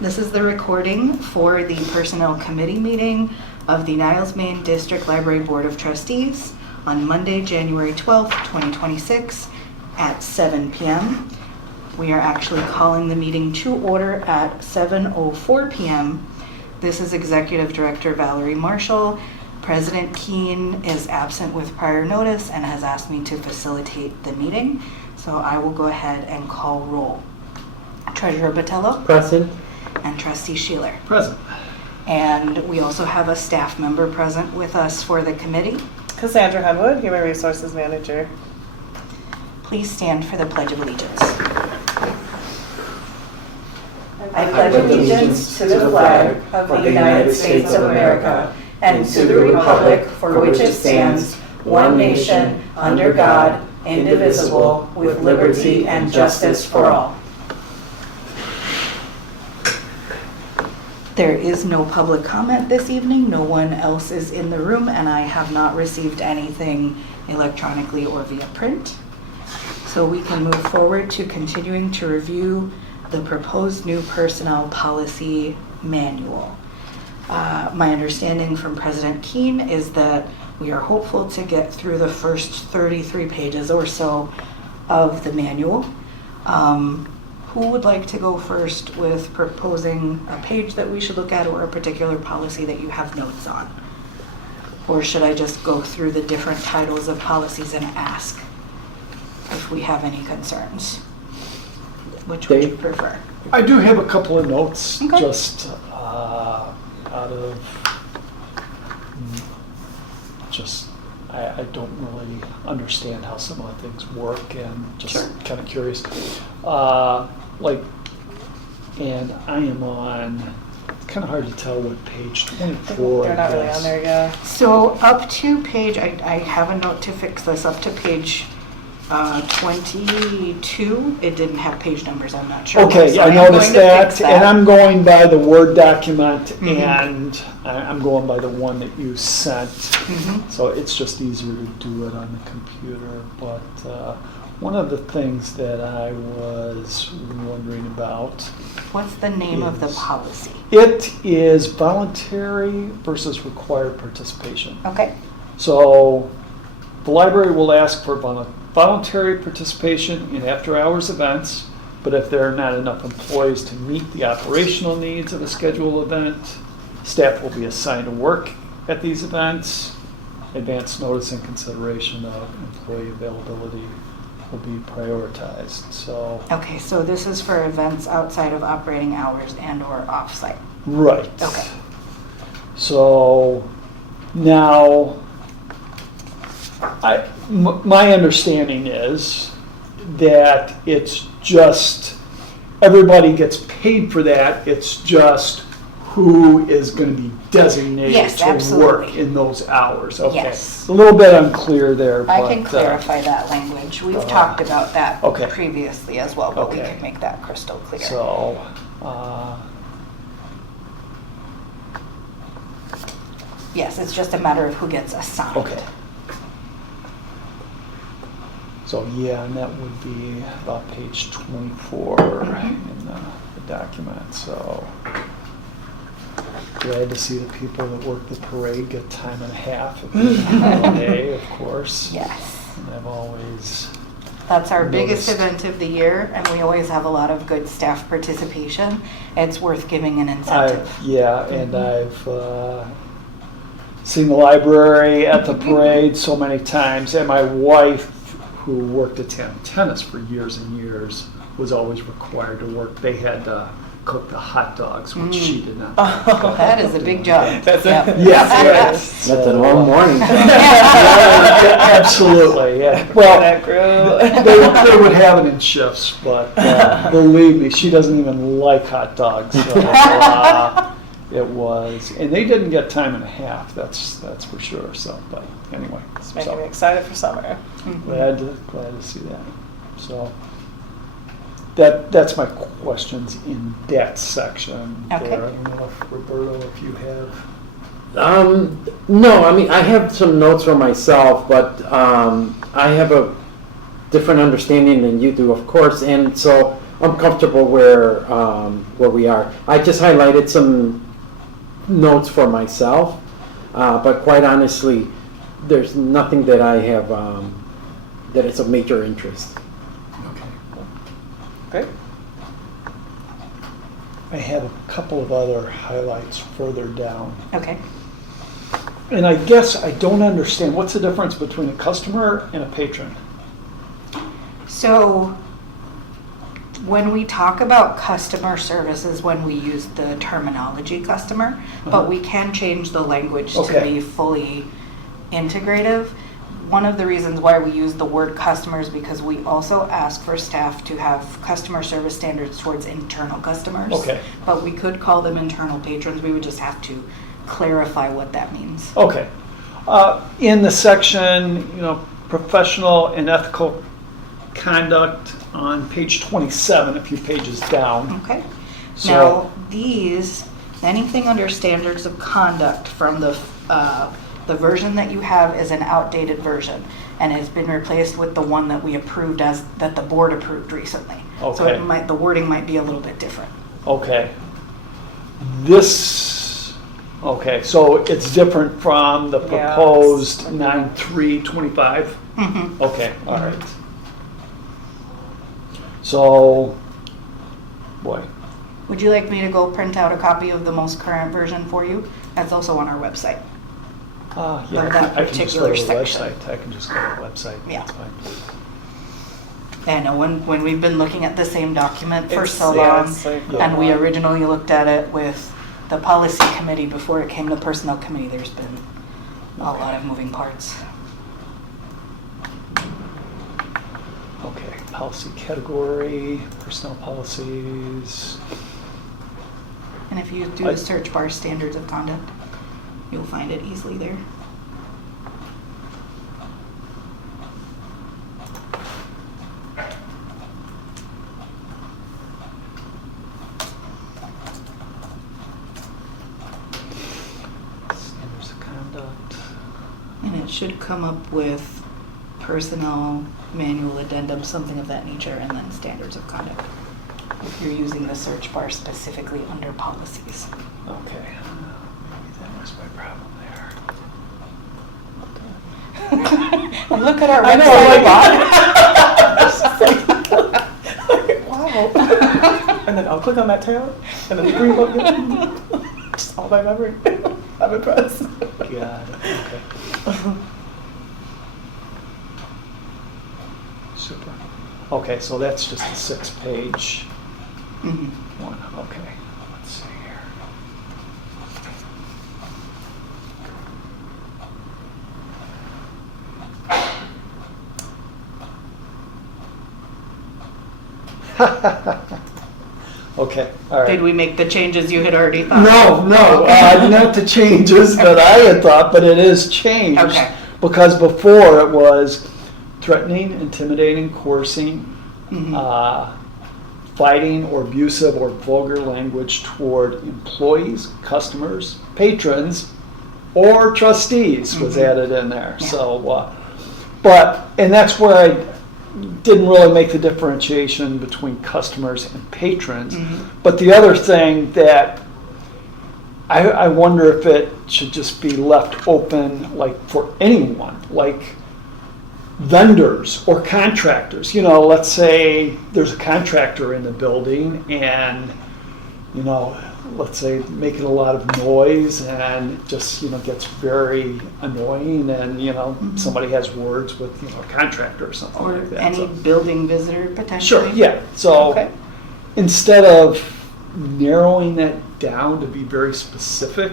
This is the recording for the Personnel Committee meeting of the Niles Main District Library Board of Trustees on Monday, January 12th, 2026 at 7 p.m. We are actually calling the meeting to order at 7:04 p.m. This is Executive Director Valerie Marshall. President Keene is absent with prior notice and has asked me to facilitate the meeting. So I will go ahead and call roll. Treasurer Botello. Present. And Trustee Sheeler. Present. And we also have a staff member present with us for the committee. Cassandra Hunwood, Human Resources Manager. Please stand for the Pledge of Allegiance. I pledge allegiance to the flag of the United States of America and to the republic for which it stands, one nation, under God, indivisible, with liberty and justice for all. There is no public comment this evening. No one else is in the room, and I have not received anything electronically or via print. So we can move forward to continuing to review the proposed new personnel policy manual. My understanding from President Keene is that we are hopeful to get through the first 33 pages or so of the manual. Who would like to go first with proposing a page that we should look at or a particular policy that you have notes on? Or should I just go through the different titles of policies and ask if we have any concerns? Which would you prefer? I do have a couple of notes, Okay. just out of I don't really understand how some of the things work, and just Sure. kind of curious. And I am on. It's kind of hard to tell what page 24. They're not really on there yet. So up to page, I have a note to fix this, up to page 22, it didn't have page numbers, I'm not sure. Okay, So I am noticed going to that, fix and I'm going by the Word document, Mhm. and I'm going by the one that you sent. Mhm. So it's just easier to do it on the computer. But one of the things that I was wondering about, What's the name of the Yes. policy? it is voluntary versus required participation. Okay. So the library will ask for voluntary participation in after-hours events, but if there are not enough employees to meet the operational needs of a scheduled event, staff will be assigned to work at these events. Advance notice and consideration of employee availability will be prioritized. So, Okay, so this is for events outside of operating hours and or off-site. right. Okay. So now, my understanding is that it's just, everybody gets paid for that, it's just who is going to be designated Yes, to absolutely. work in those hours. Okay. Yes. A little bit unclear there, but. I can clarify that language. We've talked about that Okay. previously as well, but we Okay. can make that crystal clear. So, Yes, it's just a matter of who gets assigned. okay. So, yeah, and that would be about page 24 in the document, so. Glad to see the people that work the parade get time and a half at the end of the day, of course. Yes. And I've always, That's our biggest Noticed. event of the year, and we always have a lot of good staff participation. It's worth giving an incentive. and I've seen the library at the parade so many times, and my wife, who worked at tennis for years and years, was always required to work. They had to cook the hot dogs, which she did not. Oh, that is a big job. That's Yep. Yes. That's a long morning. Absolutely, yeah. Well, That grew. they would have it in shifts, but believe me, she doesn't even like hot dogs. So, it was, and they didn't get time and a half. That's for sure. So, but anyway, It's making me excited for summer. glad to see that. So that's my questions in that section. Okay. There. I don't know if Roberto, if you have. No, I mean, I have some notes for myself, but I have a different understanding than you do, of course. And so I'm comfortable where we are. I just highlighted some notes for myself, but quite honestly, there's nothing that I have that is of major interest. Okay. Great. I have a couple of other highlights further down. Okay. And I guess I don't understand, what's the difference between a customer and a patron? So when we talk about customer services, when we use the terminology customer, but we can change the language to Okay. be fully integrative. One of the reasons why we use the word customer is because we also ask for staff to have customer service standards towards internal customers. Okay. But we could call them internal patrons. We would just have to clarify what that means. Okay. In the section, professional and ethical conduct on page 27, a few pages down. Okay. So- Now, anything under standards of conduct from the version that you have is an outdated version and has been replaced with the one that we approved that the board approved recently. So Okay. the wording might be a little bit different. Okay. Okay, so it's different from the Yeah. proposed 9/3/25? Mhm. Okay, all right. So, boy, Would you like me to go print out a copy of the most current version for you? That's also on our website. yeah, Of that I can just go particular to the section. website. I can just go to the website. Yeah. That's fine. I know when we've been looking at the same document for It's- so yeah, long, it's like a and we lot. originally looked at it with the policy committee before it came to personnel committee, there's been a lot of moving parts. Okay, policy category, personnel policies. And if you do a search bar standards of conduct, you'll find it easily there. Standards of conduct. And it should come up with personnel manual addendum, something of that nature, and then standards of conduct. If you're using the search bar specifically under policies. Okay, maybe that was my problem there. Look at our I know, website. Wow. And then I'll click on that tab, and then the green button. Just all by memory. I'm impressed. Got it, okay. Super. Okay, so that's just a 6-page Mhm. one. Okay, let's see here. Okay, all right. Did we make the changes you had already thought? No, not the changes that I had thought, but it is changed. Okay. Because before it was threatening, intimidating, coercing, Mhm. fighting or abusive or vulgar language toward employees, customers, patrons, or trustees was Mhm. added in there. Yeah. So, and that's where I didn't really make the differentiation between customers and patrons. Mhm. But the other thing that I wonder if it should just be left open, like for anyone, like vendors or contractors. Let's say there's a contractor in the building and, let's say making a lot of noise and just, gets very annoying and, somebody has words with, a contractor or something Or like that. any So- building visitor potentially? Sure, yeah. So Okay. instead of narrowing that down to be very specific,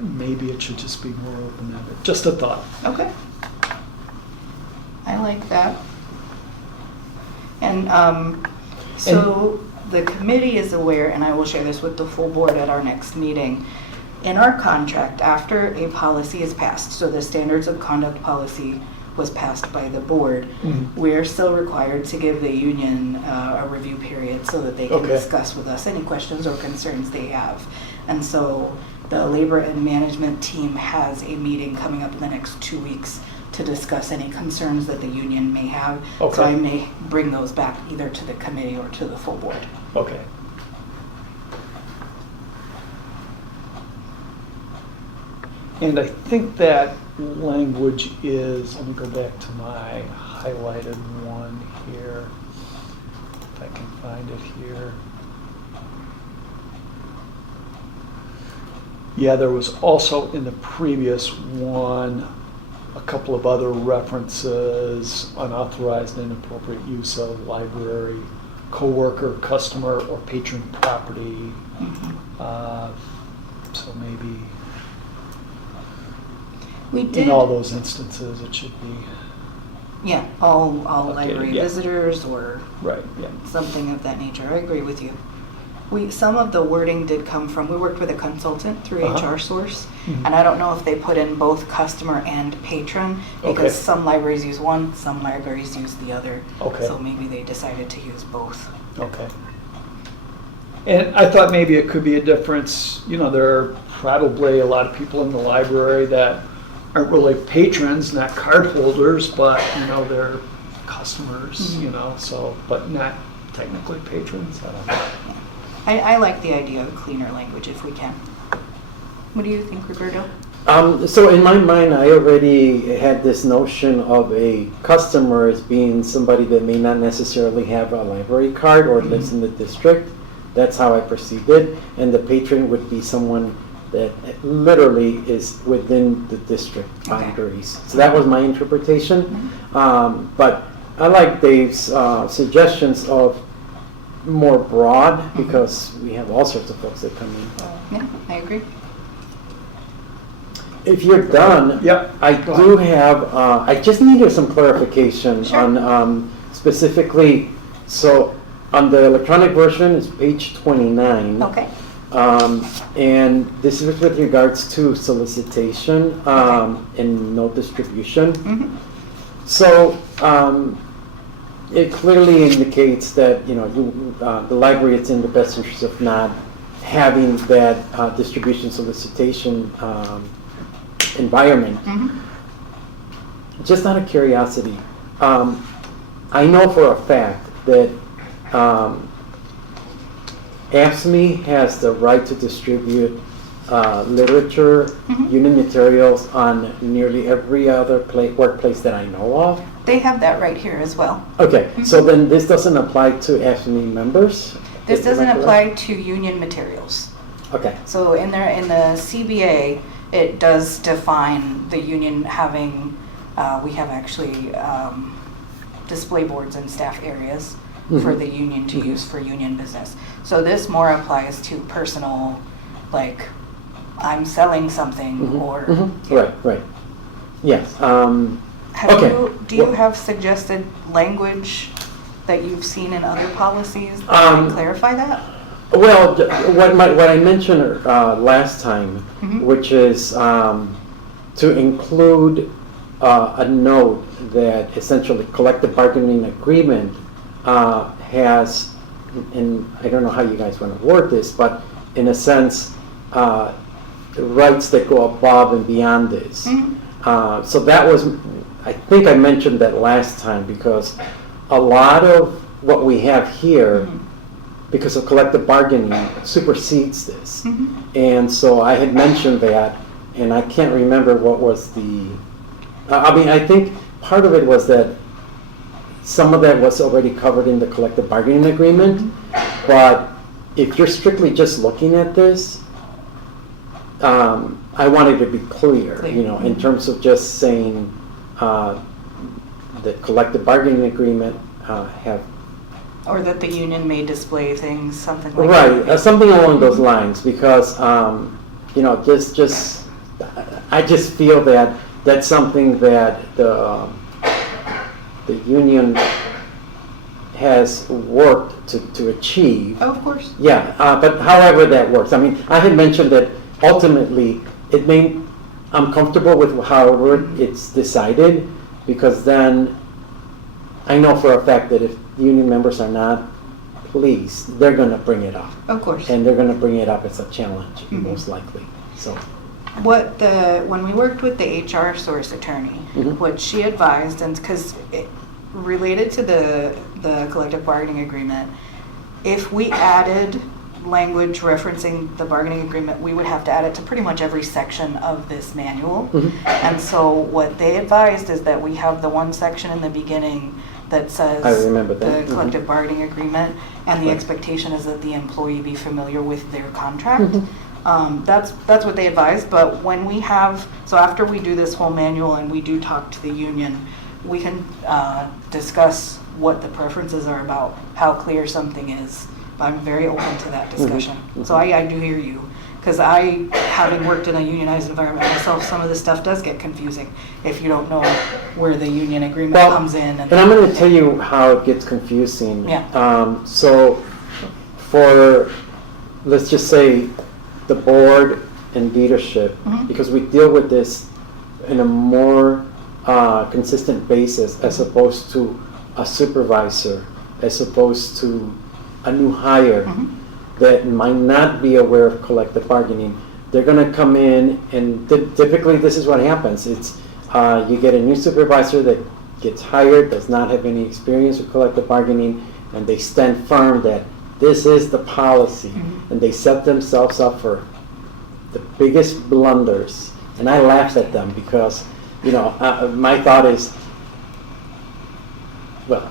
maybe it should just be more open-ended. Just a thought. Okay. I like that. And so the committee is aware, and I will share this with the full board at our next meeting. In our contract, after a policy is passed, so the standards of conduct policy was passed by the board, we're still required to give the union a review period so that they can Okay. discuss with us any questions or concerns they have. And so the labor and management team has a meeting coming up in the next 2 weeks to to discuss any concerns that the union may have. Okay. So I may bring those back either to the committee or to the full board. Okay. And I think that language is, let me go back to my highlighted one here, if I can find it here. Yeah, there was also in the previous one, a couple of other references, unauthorized and inappropriate use of library, coworker, customer, or patron property. So maybe We did. in all those instances, it should be, Yeah, all Okay, library yeah. visitors or right, yeah. something of that nature. I agree with you. Some of the wording did come from, we worked with a consultant through Uh-huh. HR Source, Mhm. and I don't know if they put in both customer and patron, because Okay. some libraries use one, some libraries use the other. Okay. So maybe they decided to use both. Okay. And I thought maybe it could be a difference, you know, there are probably a lot of people in the library that aren't really patrons, not card holders, but, you know, they're customers, you know, so, but not technically patrons, I don't know. I like the idea of cleaner language if we can. What do you think, Roberto? So in my mind, I already had this notion of a customer as being somebody that may not necessarily have a library card or lives in the district. That's how I perceived it. And the patron would be someone that literally is within the district Okay. boundaries. So that was my interpretation. But I like Dave's suggestions of more broad, because we have all sorts of folks that come in. Yeah, I agree. If you're done, Yeah, I go do have, I just needed some clarification Sure. on specifically, so on the electronic version, it's page 29. Okay. And this is with regards to solicitation and no distribution. Mhm. So it clearly indicates that, you know, the library is in the best interest of not having that distribution solicitation environment. Mhm. Just out of curiosity, I know for a fact that AFSCME has the right to distribute literature, Mhm. union materials on nearly every other workplace that I know of. They have that right here as well. Okay, so then this doesn't apply to AFSCME members? This Am I doesn't correct? apply to union materials. Okay, So in the CBA, it does define the union having, we have actually display boards in staff areas for Mhm. the union to use for union business. So this more applies to personal, like, I'm selling something Mhm, or. mhm. Right. Yes. Have Okay. do you Well- have suggested language that you've seen in other policies that might clarify that? Well, what I mentioned last time, Mhm. which is to include a note that essentially collective bargaining agreement has, and I don't know how you guys want to word this, but in a sense, rights that go above and beyond this. Mhm. So that was, I think I mentioned that last time, because a lot of what we have here, Mhm. because of collective bargaining, supersedes this. Mhm. And so I had mentioned that, and I can't remember what was the, I mean, I think part of it was that some of that was already covered in the collective bargaining agreement, but if you're strictly just looking at this, I wanted to be clear, you know, in terms of just saying that collective bargaining agreement have. Or that the union may display things, something like that. Right, something along those lines, because, you know, I just feel that that's something that the union has worked to achieve. Oh, of course. Yeah, but however that works, I mean, I had mentioned that ultimately, I'm comfortable with however it's decided, because then I know for a fact that if union members are not pleased, they're gonna bring it up. Of course. And they're gonna bring it up as a challenge, Mhm. most likely, so. when we worked with the HR source attorney, Mhm. what she advised, and because related to the collective bargaining agreement, if we added language referencing the bargaining agreement, we would have to add it to pretty much every section of this manual. Mhm. And so what they advised is that we have the one section in the beginning that says I remember that. the collective Mhm. bargaining agreement, and the Right. expectation is that the employee be familiar with their contract. Mhm. That's what they advised, but when we have, so after we do this whole manual and we do talk to the union, we can discuss what the preferences are about how clear something is. I'm very open to that discussion. Mhm. So I do hear you, because I, having worked in a unionized environment myself, some of this stuff does get confusing if you don't know where the union agreement Well, comes in. And I'm going to tell you how it gets confusing. Yeah. So for, let's just say, the board and leadership, Mhm. because we deal with this in a more consistent basis as opposed to a supervisor, as opposed to a new hire Mhm. that might not be aware of collective bargaining. They're going to come in, and typically this is what happens. It's you get a new supervisor that gets hired, does not have any experience with collective bargaining, and they stand firm that this is the policy, Mhm. and they set themselves up for the biggest blunders. And I laughed at them because, my thought is, well,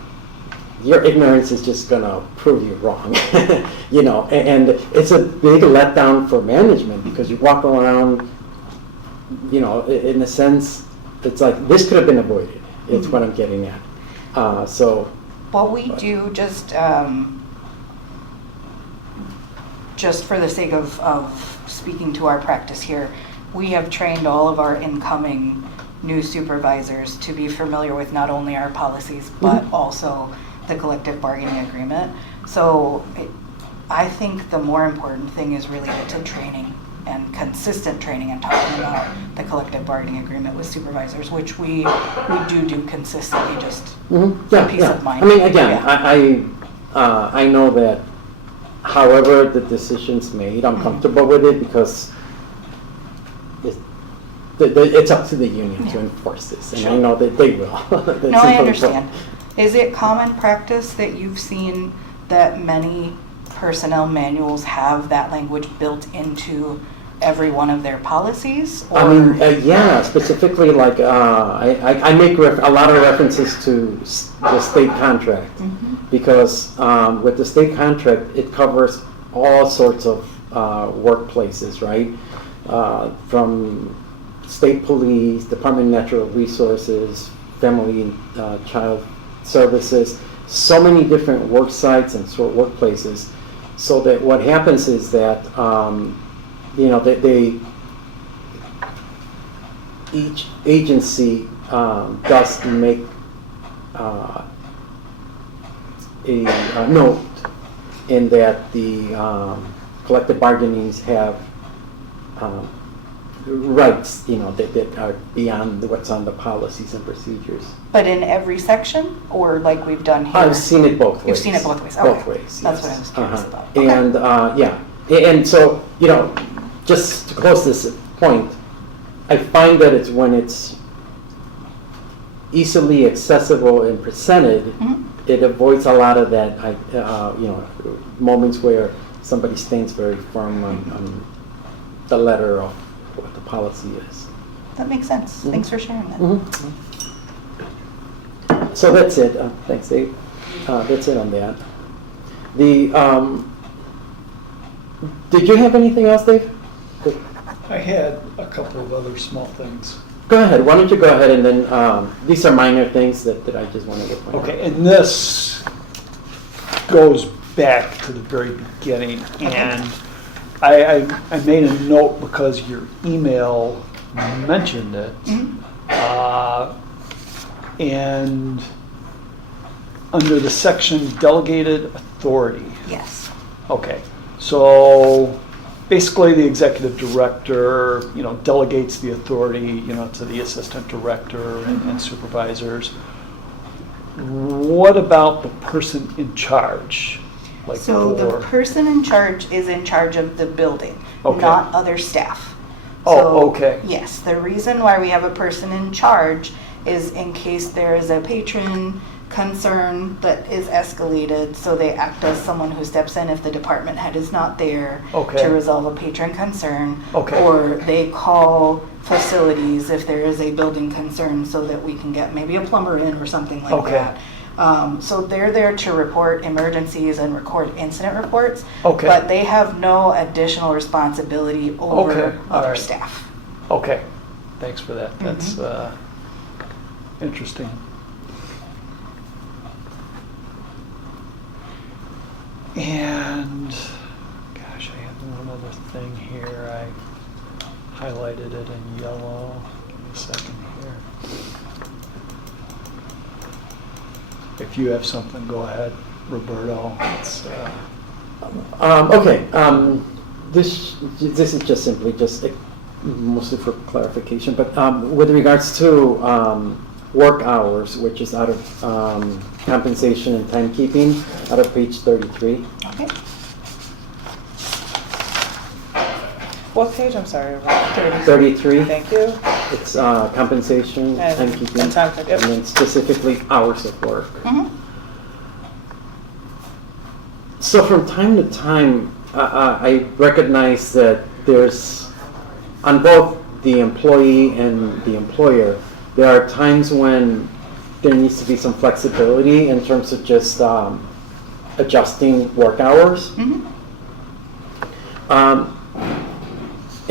your ignorance is just going to prove you wrong, and it's a big letdown for management because you walk around, in a sense, it's like this could have been avoided. It's what I'm getting at. What we do, just for the sake of speaking to our practice here, we have trained all of our incoming new supervisors to be familiar with not only our policies, but Mhm. also the collective bargaining agreement. So I think the more important thing is related to training and consistent training and talking about the collective bargaining agreement with supervisors, which we do consistently, just Mhm. for peace of mind. I mean, again, Yeah. I know that however the decision's made, I'm Mhm. comfortable with it because it's up to the union to Yeah. enforce this, and I Sure. know that they will. That's No, I simply understand. put. Is it common practice that you've seen that many personnel manuals have that language built into every one of their policies? I mean, yeah, specifically like, I make a lot of references to the state contract. Mhm. Because with the state contract, it covers all sorts of workplaces, right? From state police, Department of Natural Resources, Family and Child Services, so many different work sites and workplaces. So that what happens is that, each agency does make a note in that the collective bargainings have rights, that are beyond what's on the policies and procedures. But in every section, or like we've done here? I've seen it both ways. You've seen it both ways, Both okay. ways, That's yes. what I was curious Uh-huh. about. Okay. And, and so, just to close this point, I find that it's when it's easily accessible and presented, Mhm. it avoids a lot of that, moments where somebody stands very firm on the letter of what the policy is. That makes sense. Mhm. Thanks for sharing that. Mhm. So that's it. Thanks, Dave. That's it on that. Did you have anything else, Dave? Good. I had a couple of other small things. Go ahead. Why don't you go ahead and then, these are minor things that I just wanted to point out. Okay, and this goes back to the very beginning, and I made a note because your email mentioned it. Mhm. And under the section delegated authority. Yes. Okay, so basically the executive director, delegates the authority, to the assistant director and supervisors. What about the person in charge? So the person in charge is in charge of the building, Okay. not other staff. Oh, So, okay. Yes, the reason why we have a person in charge is in case there is a patron concern that is escalated, so they act as someone who steps in if the department head is not there Okay. to resolve a patron concern. Okay. Or they call facilities if there is a building concern so that we can get maybe a plumber in or something like Okay. that. So they're there to report emergencies and record incident reports. Okay. But they have no additional responsibility Okay, over all other right. staff. Okay, thanks for that. That's interesting. And, gosh, I had one other thing here. I highlighted it in yellow. Give me a second here. If you have something, go ahead, Roberto. It's, Okay, this is just simply mostly for clarification, but with regards to work hours, which is out of compensation and timekeeping, out of page 33. Okay. What page? I'm sorry. Roberta. 33, Thank you. it's compensation, And timekeeping, time, yep. and then specifically hours of work. Mhm. So from time to time, I recognize that there's, on both the employee and the employer, there are times when there needs to be some flexibility in terms of just adjusting work hours. Mhm.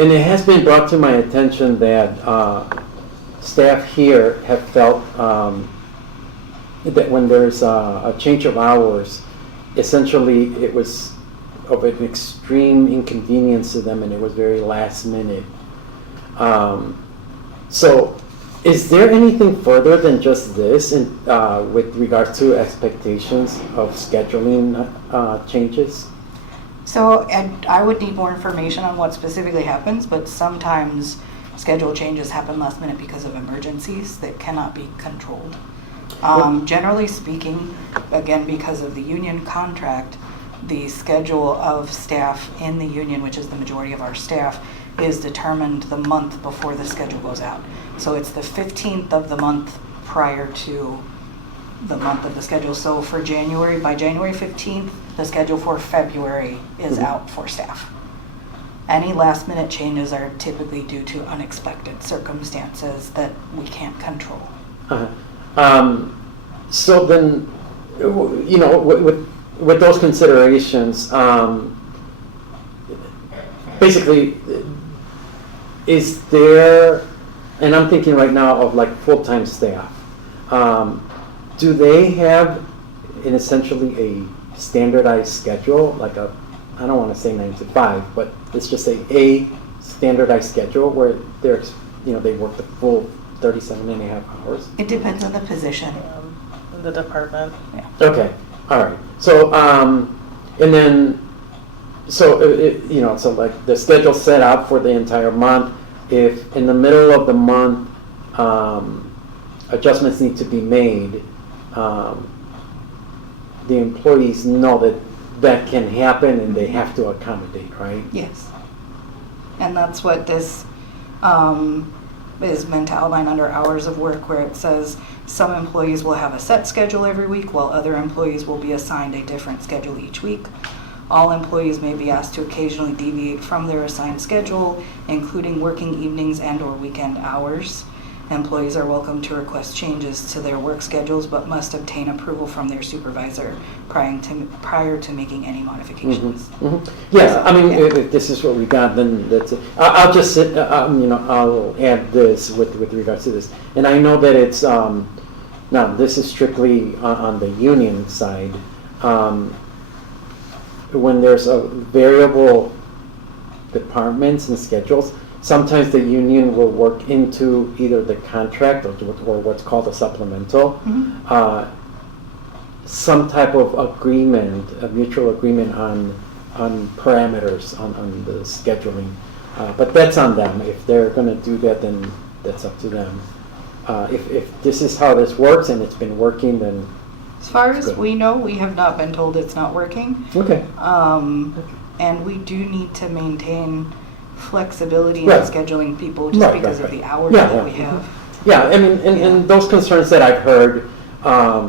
And it has been brought to my attention that staff here have felt that when there's a change of hours, essentially it was of an extreme inconvenience to them and it was very last minute. So is there anything further than just this with regards to expectations of scheduling changes? So, and I would need more information on what specifically happens, but sometimes schedule changes happen last minute because of emergencies that cannot be controlled. Generally speaking, again, because of the union contract, the schedule of staff in the union, which is the majority of our staff, is determined the month before the schedule goes out. So it's the 15th of the month prior to the month of the schedule. So for January, by January 15th, the schedule for February is out for staff. Any last minute changes are typically due to unexpected circumstances that we can't control. So then, with those considerations, basically, is there, and I'm thinking right now of like full-time staff, do they have essentially a standardized schedule, like I don't want to say 9 to 5, but let's just say a standardized schedule where they work the full 37 and a half hours? It depends on the position. The department. Okay, all right. So, and then, so like the schedule set out for the entire month. If in the middle of the month adjustments need to be made, the employees know that can happen and they have to accommodate, right? Yes. And that's what this is meant to outline under hours of work, where it says some employees will have a set schedule every week while other employees will be assigned a different schedule each week. All employees may be asked to occasionally deviate from their assigned schedule, including working evenings and/or weekend hours. Employees are welcome to request changes to their work schedules, but must obtain approval from their supervisor prior to making any modifications. Yeah, I mean, Yeah. if this is what we got, then that's it. I'll just sit, I'll add this with regards to this. And I know that it's, now this is strictly on the union side. When there's a variable departments and schedules, sometimes the union will work into either the contract or what's called a supplemental, some type of agreement, a mutual agreement on parameters on the scheduling. But that's on them. If they're going to do that, then that's up to them. If this is how this works and it's been working, then As far That's as good. we know, we have not been told it's not working. okay. And we do need to maintain flexibility in Right. scheduling people just Right, because right, of the right. hours Yeah, that yeah. we have. Yeah, I mean, Yeah. and those concerns that I've heard, I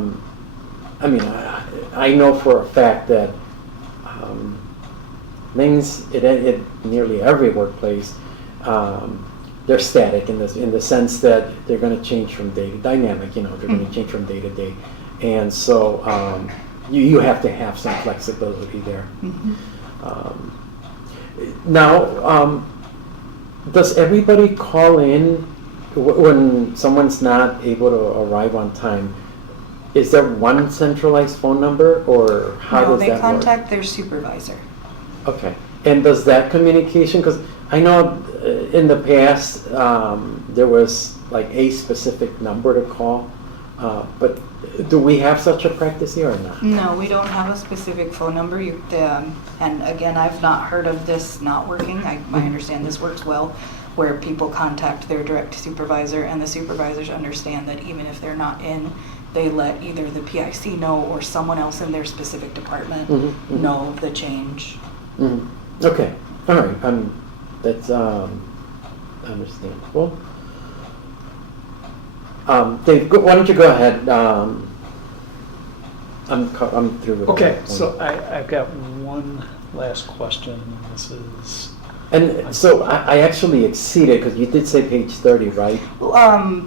mean, I know for a fact that things at nearly every workplace, they're static in the sense that they're going to change from day to dynamic. You know, they're going to change from day to day, and so you have to have some flexibility there. Mhm. Now, does everybody call in when someone's not able to arrive on time? Is there one centralized phone number, or how No, does they that contact their supervisor. work? Okay. And does that communication, because I know in the past there was like a specific number to call, but do we have such a practice here or not? No, we don't have a specific phone number. And again, I've not heard of this not working. I understand this works well, where people contact their direct supervisor, and the supervisors understand that even if they're not in, they let either the PIC know or someone else in their specific department Mhm, mhm. know the change. Mhm. Okay, all right, that's understandable. Dave, why don't you go ahead? I'm through with Okay, that one. so I've got one last question. This is, And so I actually exceeded, because you did say page 30, right?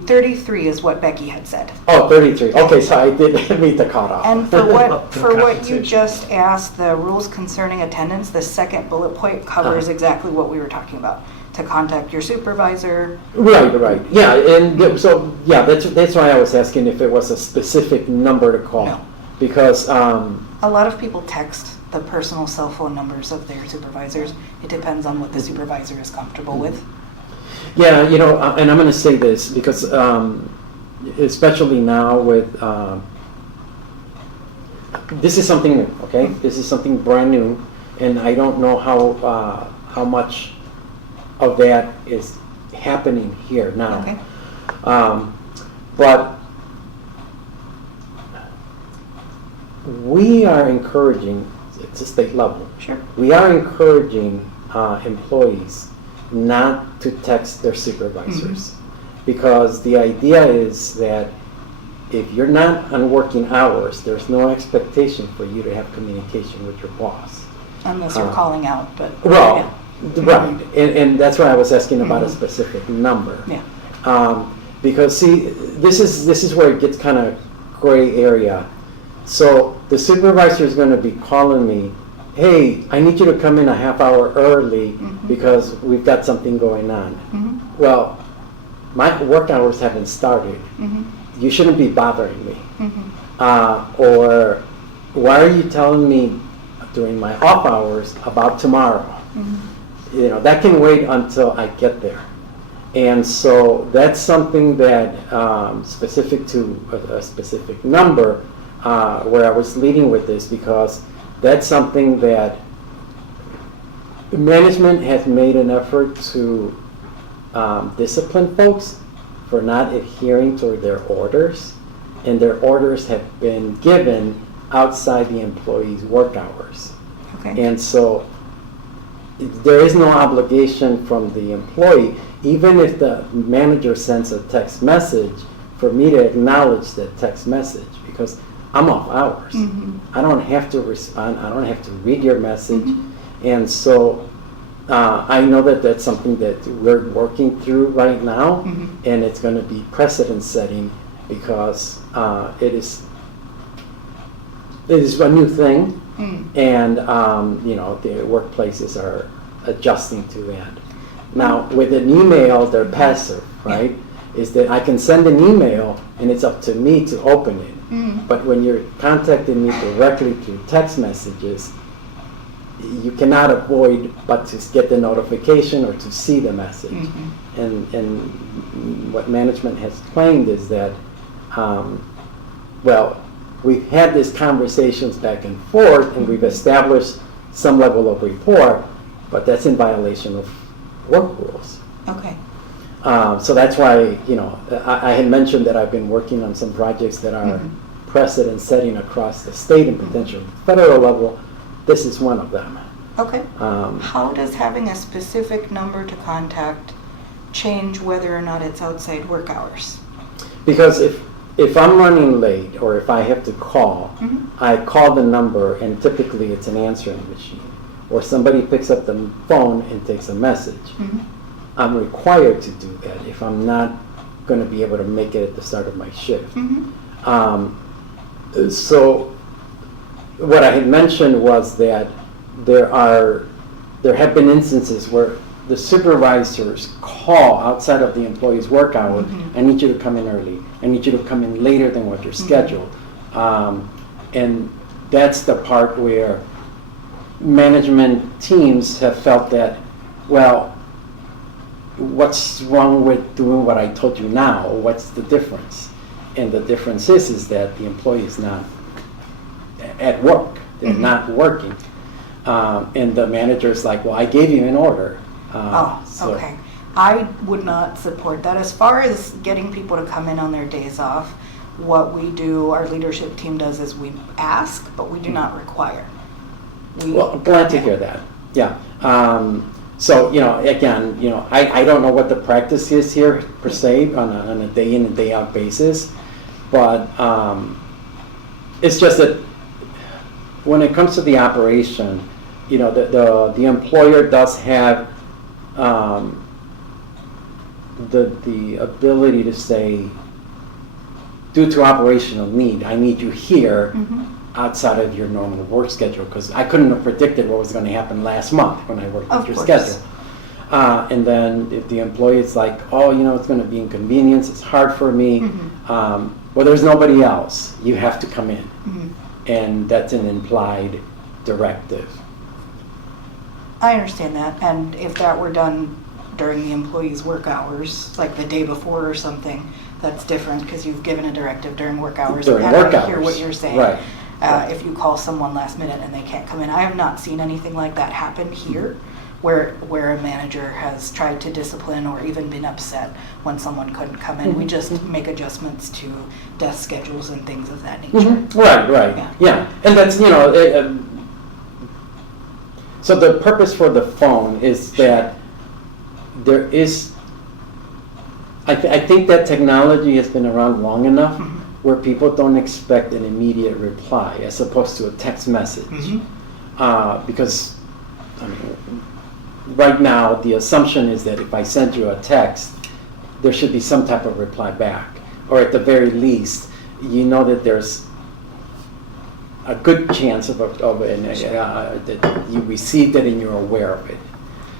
33 is what Becky had said. Oh, 33, okay, so I did meet the cutoff. And for what you Compensation. just asked, the rules concerning attendance, the second bullet point covers exactly what we were talking about. To contact your supervisor. Right, yeah, and so, yeah, that's why I was asking if it was a specific number to call. No. Because, A lot of people text the personal cell phone numbers of their supervisors. It depends on what the supervisor is comfortable with. yeah, you know, and I'm gonna say this, because especially now with, this is something new, okay? This is something brand new, and I don't know how much of that is happening here now. Okay. But we are encouraging, it's a state level, Sure. we are encouraging employees not to text their supervisors. Because the idea is that if you're not on working hours, there's no expectation for you to have communication with your boss. Unless you're calling out, but. Well, right, and that's why I was asking about a Mhm. specific number. Yeah. Because see, this is where it gets kind of gray area. So the supervisor is going to be calling me, hey, I need you to come in a half hour early Mhm. because we've got something going on. Mhm. Well, my work hours haven't started. Mhm. You shouldn't be bothering me. Mhm. Or why are you telling me during my off hours about tomorrow? Mhm. You know, that can wait until I get there. And so that's something that, specific to a specific number, where I was leading with this, because that's something that management has made an effort to discipline folks for not adhering to their orders, and their orders have been given outside the employee's work hours. Okay. And so there is no obligation from the employee, even if the manager sends a text message, for me to acknowledge that text message, because I'm off hours. Mhm. I don't have to respond, I don't have to read your message. Mhm. And so I know that that's something that we're working through right now, Mhm. and it's going to be precedent setting, because it is a new thing. Mm. And, you know, the workplaces are adjusting to that. Now, with an email, they're passive, right? Is that I can send an email and it's up to me to open it. Mm. But when you're contacting me directly through text messages, you cannot avoid but to get the notification or to see the message. Mhm. And what management has claimed is that, well, we've had these conversations back and forth, and we've established some level of rapport, but that's in violation of work rules. Okay. So that's why, you know, I had mentioned that I've been working on some projects that are Mhm. precedent setting across the state and potential federal level. This is one of them. Okay. Um, How does having a specific number to contact change whether or not it's outside work hours? Because if I'm running late or if I have to call, Mhm. I call the number and typically it's an answering machine. Or somebody picks up the phone and takes a message. Mhm. I'm required to do that if I'm not going to be able to make it at the start of my shift. Mhm. So what I had mentioned was that there have been instances where the supervisors call outside of the employee's work hour. Mhm. I need you to come in early. I need you to come in later than what you're scheduled. And that's the part where management teams have felt that, well, what's wrong with doing what I told you now? What's the difference? And the difference is that the employee is not at work. They're Mhm. not working. And the manager's like, well, I gave you an order. Oh, So- okay. I would not support that. As far as getting people to come in on their days off, what we do, our leadership team does is we ask, but we do not require. Well, I'm glad to hear that. Yeah. So, again, I don't know what the practice is here per se on a day in and day out basis, but it's just that when it comes to the operation, the employer does have the ability to say, due to operational need, I need you here Mhm. outside of your normal work schedule, because I couldn't have predicted what was going to happen last month when I worked Of with your course. schedule. And then if the employee is like, oh, it's going to be inconvenience, it's hard for me, Mhm. well, there's nobody else, you have to come in. Mhm. And that's an implied directive. I understand that, and if that were done during the employee's work hours, like the day before or something, that's different because you've given a directive during work hours. During And work I hear hours. what you're saying. Right. If you call someone last minute and they can't come in, I have not seen anything like that happen here, where a manager has tried to discipline or even been upset when someone couldn't come in. We just make adjustments to desk schedules and things of that nature. Right, Yeah. yeah. And that's, so the purpose for the phone is that there is, I think that technology has been around long enough Mhm. where people don't expect an immediate reply as opposed to a text message. Mhm. Because, right now, the assumption is that if I send you a text, there should be some type of reply back. Or at the very least, you know that there's a good chance that you received it and you're aware of it.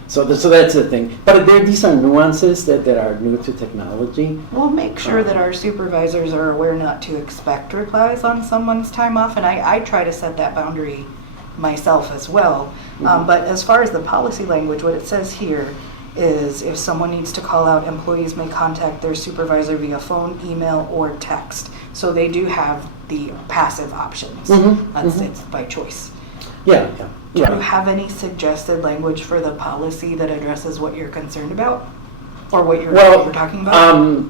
So that's the thing. But these are nuances that are new to technology. We'll make sure that our supervisors are aware not to expect replies on someone's time off, and I try to set that boundary myself as well. But as far as the policy language, what it says here is if someone needs to call out, employees may contact their supervisor via phone, email, or text. So they do have the passive options. It's by choice. Yeah. Do you have any suggested language for the policy that addresses what you're concerned about? Or what you're talking about?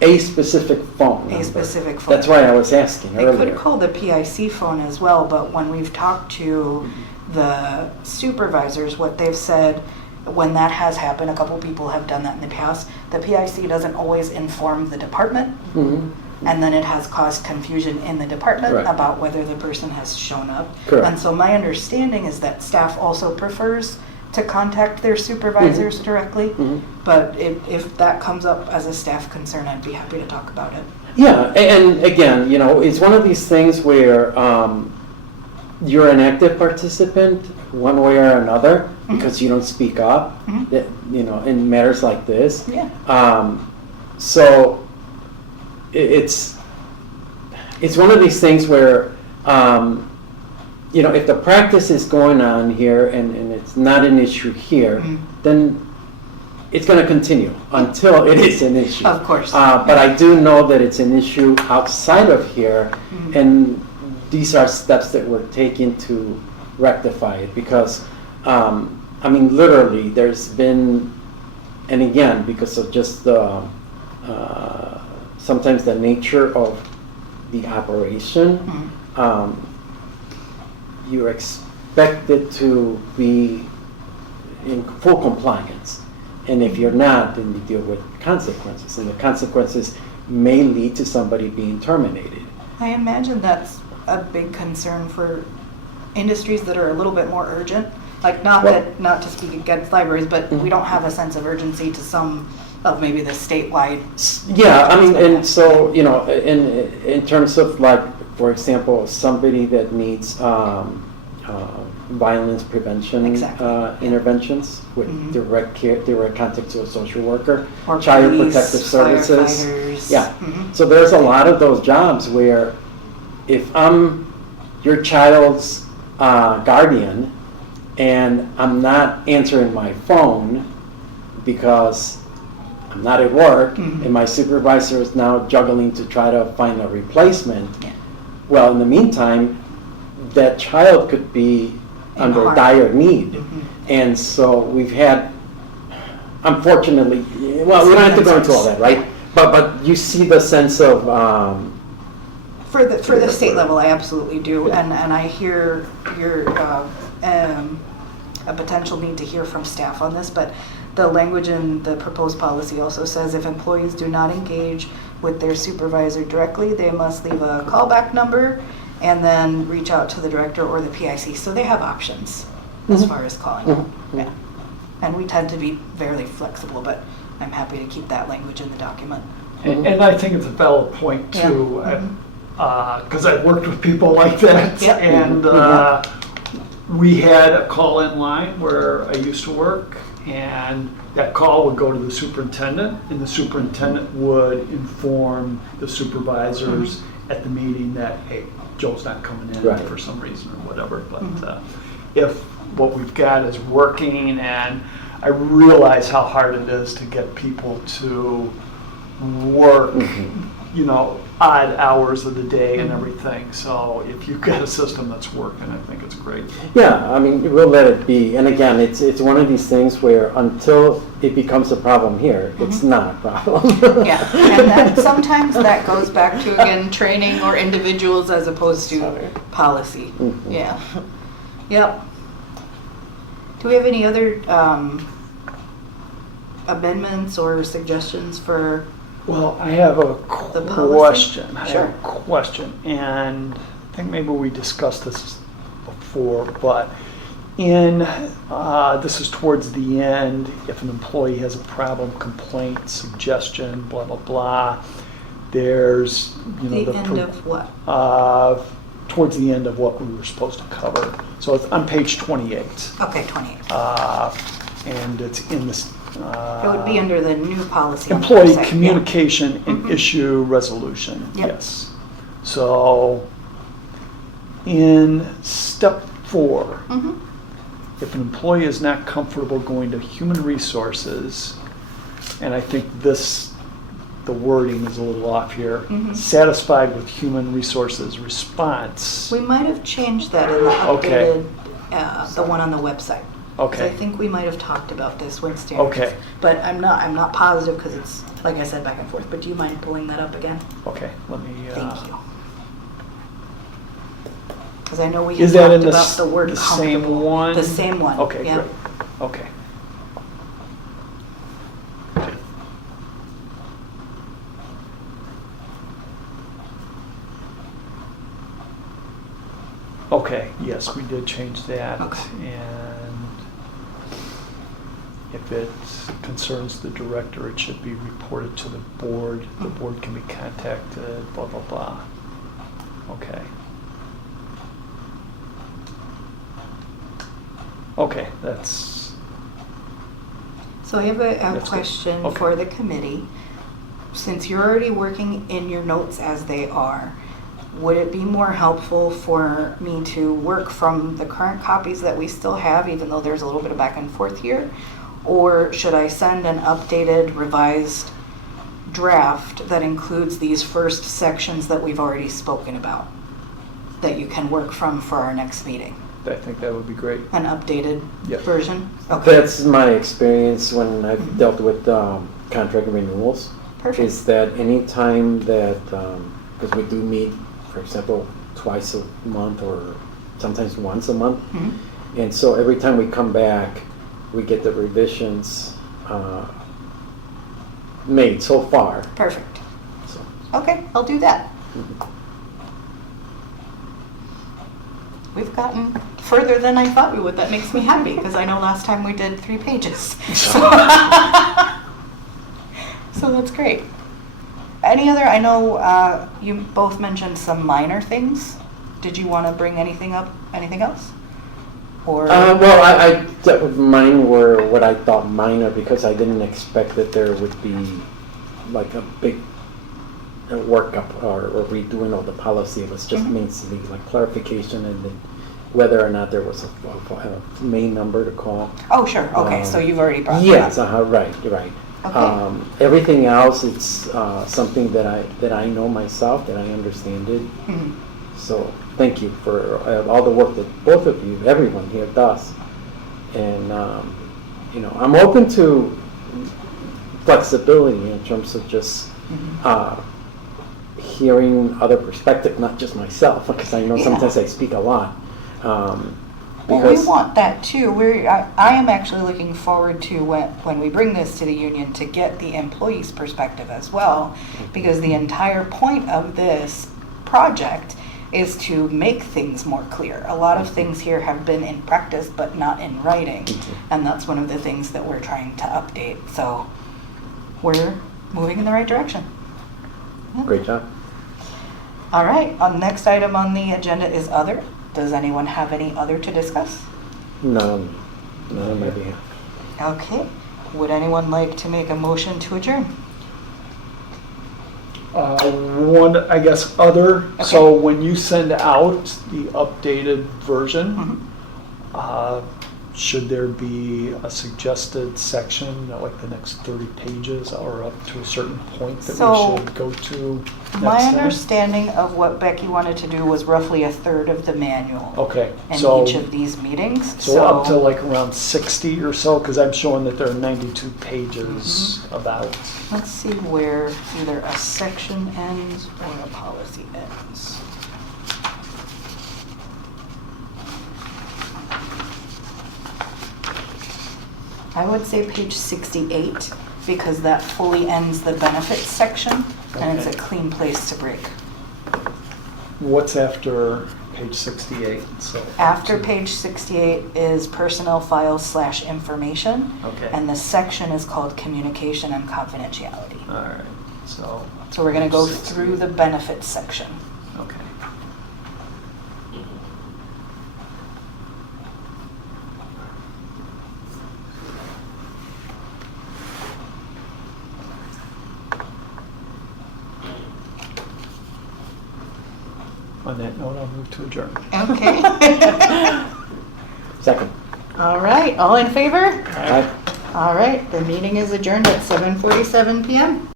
A specific phone number. A specific phone. That's why I was asking They earlier. could call the PIC phone as well, but when we've talked to the supervisors, what they've said, when that has happened, a couple people have done that in the past, the PIC doesn't always inform the department, Mhm. and then it has caused confusion in the department Right. about whether the person has shown up. Correct. And so my understanding is that staff also prefers to contact their supervisors directly, Mhm. but if that comes up as a staff concern, I'd be happy to talk about it. Yeah, and again, it's one of these things where you're an active participant one way or another because you don't speak up, Mhm. that, in matters like this. Yeah. So it's one of these things where, if the practice is going on here and it's not an issue here, Mhm. then it's going to continue until it is an issue. Of course. But I do know that it's an issue outside of here, Mhm. and these are steps that we're taking to rectify it because, literally, there's been, and again, because of just the, sometimes the nature of the operation, Mhm. you're expected expected to be in full compliance. And if you're not, then you deal with consequences. And the consequences may lead to somebody being terminated. I imagine that's a big concern for industries that are a little bit more urgent. Like, not to speak against libraries, but we don't have a sense of urgency to some of maybe the statewide. Yeah, I mean, and so, you know, in terms of, like, for example, somebody that needs violence prevention Exactly. interventions with Mhm. direct contact to a social worker, Or child police, protective services. firefighters. Yeah. Mhm. So there's a lot of those jobs where if I'm your child's guardian and I'm not answering my phone because I'm not at work Mhm. and my supervisor is now juggling to try to find a replacement, Yeah. well, in the meantime, that child could be In under harm. dire need. Mhm. And so we've had, unfortunately, well, we don't have to go into all that, right? But you see the sense of, For the state level, I absolutely do, and I hear your a potential need to hear from staff on this, but the language in the proposed policy also says if employees do not engage with their supervisor directly, they must leave a callback number and then reach out to the director or the PIC. So they have options as Mhm. far as calling. Mhm. Yeah, and we tend to be fairly flexible, but I'm happy to keep that language in the document. And I think it's a valid point too, Yeah. because I've worked with people like that. Yep. And Mhm. we had a call-in line where I used to work, and that call would go to the superintendent, and the superintendent would inform the supervisors at the meeting that, hey, Joe's not coming in Right. for some reason or whatever. But Mhm. if what we've got is working, and I realize how hard it is to get people to work, you know, odd hours of the day and everything. So if you've got a system that's working, I think it's great. yeah, I mean, we'll let it be. And again, it's one of these things where until it becomes a problem here, it's not a problem. Yeah, and that, sometimes that goes back to, again, training or individuals as opposed to Sorry. policy. Mhm. Yeah. Yep. Do we have any other amendments or suggestions for, Well, I have a The policy? question. I Sure. have a question, and I think maybe we discussed this before, but in, this is towards the end, if an employee has a problem, complaint, suggestion, blah, blah, blah, there's, you know, the end of what? towards the end of what we were supposed to cover. So it's on page 28, Okay, 28. and it's in this. It would be under the new policy. on the Employee website, yeah. communication and Mhm. issue resolution, Yep. yes. So, in step 4, Mhm. if an employee is not comfortable going to human resources, and I think this, the wording is a little off here, Mhm. satisfied with human resources response. We might have changed that in the Okay. updated, the one on the website. 'Cause I Okay, think we might have talked about this when standards. Okay. But I'm not positive because it's, like I said, back and forth. But do you mind pulling that up again? okay, let me, Thank you. Because I know we Is had that in talked the about the word the same comfortable. one? The same one. Okay, yeah. great, okay. Okay, yes, we did change that. Okay. And if it concerns the director, it should be reported to the board. The board can be contacted, blah, blah, blah. Okay. Okay, that's, So I have a That's good. question Okay. for the committee. Since you're already working in your notes as they are, would it be more helpful for me to work from the current copies that we still have, even though there's a little bit of back and forth here? Or should I send an updated, revised draft that includes these first sections that we've already spoken about, that you can work from for our next meeting? I think that would be great. An updated Yeah. version? Okay, That's my experience when I've dealt with contract renewals. perfect. Is that any time that, because we do meet, for example, twice a month or sometimes once a month. Mhm. And so every time we come back, we get the revisions made so far. Perfect. So, Okay, I'll do that. mhm. We've gotten further than I thought we would. That makes me happy because I know last time we did 3 pages. So, so that's great. Any other, I know you both mentioned some minor things. Did you want to bring anything up, anything else? Or, Well, mine were what I thought minor because I didn't expect that there would be like a big workup or redoing of the policy. It was just Mhm. mainly like clarification and then whether or not there was a main number to call. oh, sure, okay, so you've already brought that Yes, up. right. Okay. Everything else, it's something that I know myself, that I understand it. Mhm. So thank you for all the work that both of you, everyone here does. And, I'm open to flexibility in terms of just Mhm. hearing other perspective, not just myself, because I know Yeah. sometimes I speak a lot. Well, we Because want that too. I am actually looking forward to when we bring this to the union to get the employee's perspective as well, because the entire point of this project is to make things more clear. A lot of things here have been in practice but not in writing, and that's one of the things that we're trying to update. So we're moving in the right direction. great job. All right, next item on the agenda is other. Does anyone have any other to discuss? None on my behalf. Okay. Would anyone like to make a motion to adjourn? One, I guess, other, so Okay. when you send out the updated version, Mhm. should there be a suggested section, like the next 30 pages or up to a certain point that So, we should go to My next time? understanding of what Becky wanted to do was roughly a third of the manual Okay, in so, each of these meetings. so up to like around 60 or so, because I'm showing that there are 92 pages Mm-hmm. about. Let's see where either a section ends or a policy ends. I would say page 68 because that fully ends the benefits section and it's a Okay. clean place to break. What's after page 68? So After page 68 is personnel files / information. Okay. And the section is called communication and confidentiality. All right, so. So we're gonna go page through 68. the benefits section. Okay. On that note, I'll move to adjourn. Okay. Second. All right, all in favor? Aye. All right, the meeting is adjourned at 7:47 PM.